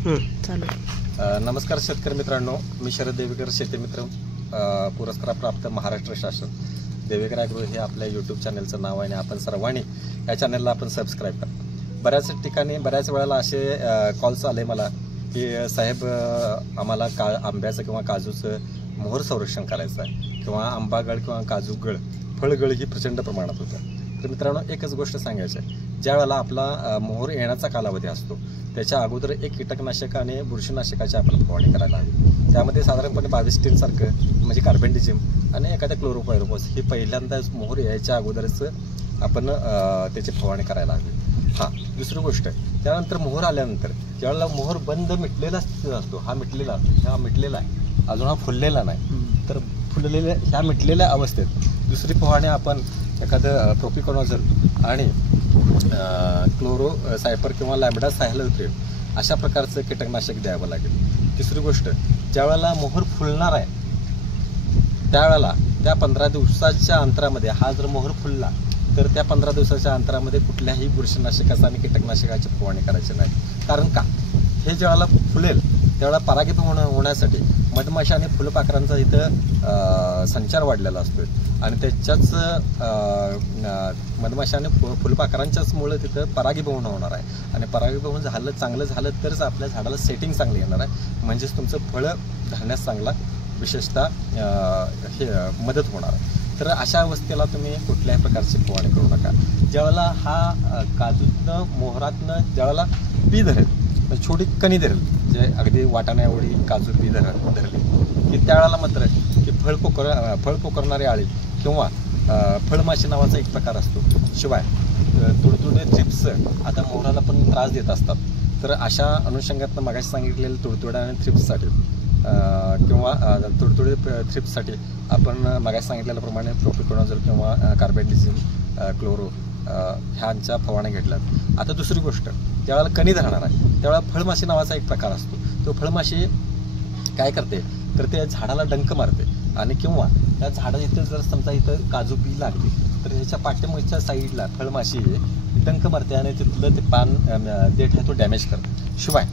चालेल. नमस्कार शेतकरी मित्रांनो, मी शरद देवेकर, शेती मित्र पुरस्कारप्राप्त महाराष्ट्र शासन देवेकर ॲग्रो हे आपल्या यूट्यूब चॅनलचं नाव आहे आणि आपण सर्वांनी या चॅनलला आपण सबस्क्राईब करा. बऱ्याच ठिकाणी बऱ्याच वेळेला असे कॉल्स आले मला की साहेब आम्हाला आंब्याचं किंवा काजूचं मोहर संरक्षण करायचं आहे किंवा आंबागळ किंवा काजूगळ फळगळ ही प्रचंड प्रमाणात होतं. तर मित्रांनो, एकच गोष्ट सांगायची आहे, ज्या वेळेला आपला मोहर येण्याचा कालावधी असतो त्याच्या अगोदर एक कीटकनाशक आणि बुरशीनाशकाची आपण फवारणी करायला हवी. त्यामध्ये साधारणपणे 22 टीनसारखं म्हणजे कार्बेंडिझिम आणि एखाद्या क्लोरोपायरोफॉस ही पहिल्यांदाच मोहर यायच्या अगोदरच आपण त्याची फवारणी करायला हवी. हां, दुसरी गोष्ट, त्यानंतर मोहर आल्यानंतर ज्यावेळेला मोहर बंद मिटलेला असतो, हा मिटलेला आहे, अजून हा फुललेला नाही, तर फुललेल्या ह्या मिटलेल्या अवस्थेत दुसरी फवारणी आपण एखादं प्रोपिकोनोझोल आणि क्लोरो सायपर किंवा लॅम्बडा सायहलोथ्रिन अशा प्रकारचं कीटकनाशक द्यावं लागेल. तिसरी गोष्ट, ज्यावेळेला मोहर फुलणार आहे त्यावेळेला त्या 15 दिवसाच्या अंतरामध्ये हा जर मोहर फुलला तर त्या 15 दिवसाच्या अंतरामध्ये कुठल्याही बुरशीनाशकाचा आणि कीटकनाशकाची फवारणी करायची नाही. कारण का, हे ज्यावेळेला फुलेल त्यावेळेला परागीत होण्यासाठी मधमाशा आणि फुलपाखरांचा इथं संचार वाढलेला असतो आणि त्याच्याच मधमाशा आणि फुलपाखरांच्याच मुळे तिथं परागीभवन होणार आहे आणि परागीभवन चांगलं झालं तरच आपल्या झाडाला सेटिंग चांगली येणार आहे, म्हणजेच तुमचं फळं धरण्यास चांगला विशेषतः हे मदत होणार आहे. तर अशा अवस्थेला तुम्ही कुठल्याही प्रकारची फवारणी करू नका. ज्यावेळेला हा काजूतनं मोहरातनं ज्यावेळेला बी धरेल, छोटी कणी धरेल, जे अगदी वाटाण्या एवढी काजू बी धरली की त्यावेळेला मात्र की फळ पोकरणारी आळी किंवा फळमाशी नावाचा एक प्रकार असतो, शिवाय तुडतुडे थ्रिप्स आता मोहराला पण त्रास देत असतात. तर अशा अनुषंगातनं मागाशी सांगितलेलं तुडतुड्या आणि थ्रिप्ससाठी किंवा तुडतुडे थ्रिप्ससाठी आपण मागाशी सांगितलेल्याप्रमाणे प्रोपिकोनोझोल किंवा कार्बेंडिझिम, क्लोरो ह्यांच्या फवारण्या घेतल्यात. आता दुसरी गोष्ट, ज्यावेळेला कणी धरणार आहे त्यावेळेला फळमाशी नावाचा एक प्रकार असतो. तो फळमाशी काय करते तर ते झाडाला डंक मारते आणि किंवा त्या झाडा इथं जर समजा इथं काजू बी लागली तर ह्याच्या पाठीमागच्या साईडला फळमाशी डंक मारते आणि तिथलं ते पान देठ आहे तो डॅमेज करते, शिवाय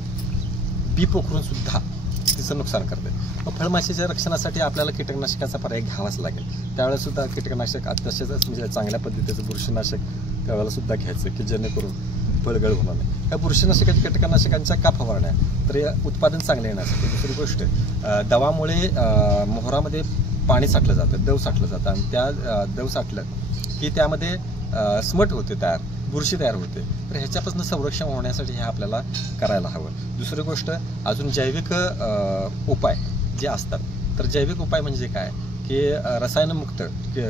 बी पोखरून सुद्धा तिचं नुकसान करते. मग फळमाशीच्या रक्षणासाठी आपल्याला कीटकनाशकाचा पर्याय घ्यावाच लागेल. त्यावेळेस सुद्धा कीटकनाशक तसेच म्हणजे चांगल्या पद्धतीचं बुरशीनाशक त्यावेळेला सुद्धा घ्यायचं की जेणेकरून फळगळ होणार नाही. ह्या बुरशीनाशकाच्या कीटकनाशकांच्या का फवारण्या तर उत्पादन चांगलं येण्यासाठी. दुसरी गोष्ट, दवामुळे मोहरामध्ये पाणी साठलं जातं, दव साठलं जातं आणि त्या दव साठलं की त्यामध्ये स्मट होते तयार, बुरशी तयार होते. तर ह्याच्यापासून संरक्षण होण्यासाठी हे आपल्याला करायला हवं. दुसरी गोष्ट, अजून जैविक उपाय जे असतात, तर जैविक उपाय म्हणजे काय की रसायनमुक्त,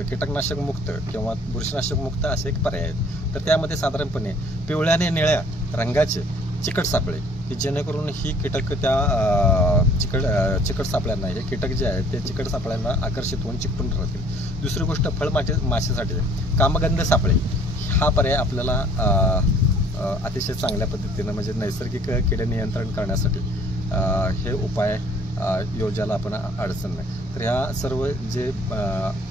कीटकनाशक मुक्त किंवा बुरशीनाशक मुक्त असे एक पर्याय आहेत. तर त्यामध्ये साधारणपणे पिवळ्या आणि निळ्या रंगाचे चिकट सापळे की जेणेकरून ही कीटक त्या चिकट सापळ्यांना, हे कीटक जे आहेत ते चिकट सापळ्यांना आकर्षित होऊन चिकटून राहतील. दुसरी गोष्ट, माशीसाठी कामगंध सापळे हा पर्याय आपल्याला अतिशय चांगल्या पद्धतीनं म्हणजे नैसर्गिक कीड नियंत्रण करण्यासाठी हे उपाय योजायला आपण अडचण नाही. तर ह्या सर्व जे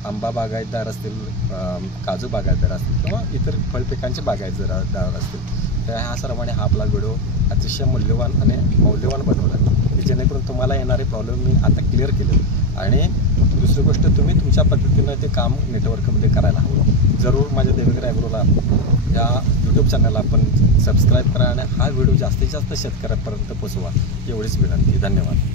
आंबा बागायतदार असतील, काजू बागायतदार असतील किंवा इतर फळपिकांचे बागायतदार असतील, तर ह्या सर्वांनी हा आपला व्हिडिओ अतिशय मौल्यवान बनवला की जेणेकरून तुम्हाला येणारे प्रॉब्लेम मी आता क्लिअर केले. आणि दुसरी गोष्ट, तुम्ही तुमच्या पद्धतीनं ते काम नेटवर्कमध्ये करायला हवं. जरूर माझ्या देवेकर ॲग्रोला या यूट्यूब चॅनलला आपण सबस्क्राईब करा आणि हा व्हिडिओ जास्तीत जास्त शेतकऱ्यांपर्यंत पोचवा, एवढीच विनंती. धन्यवाद.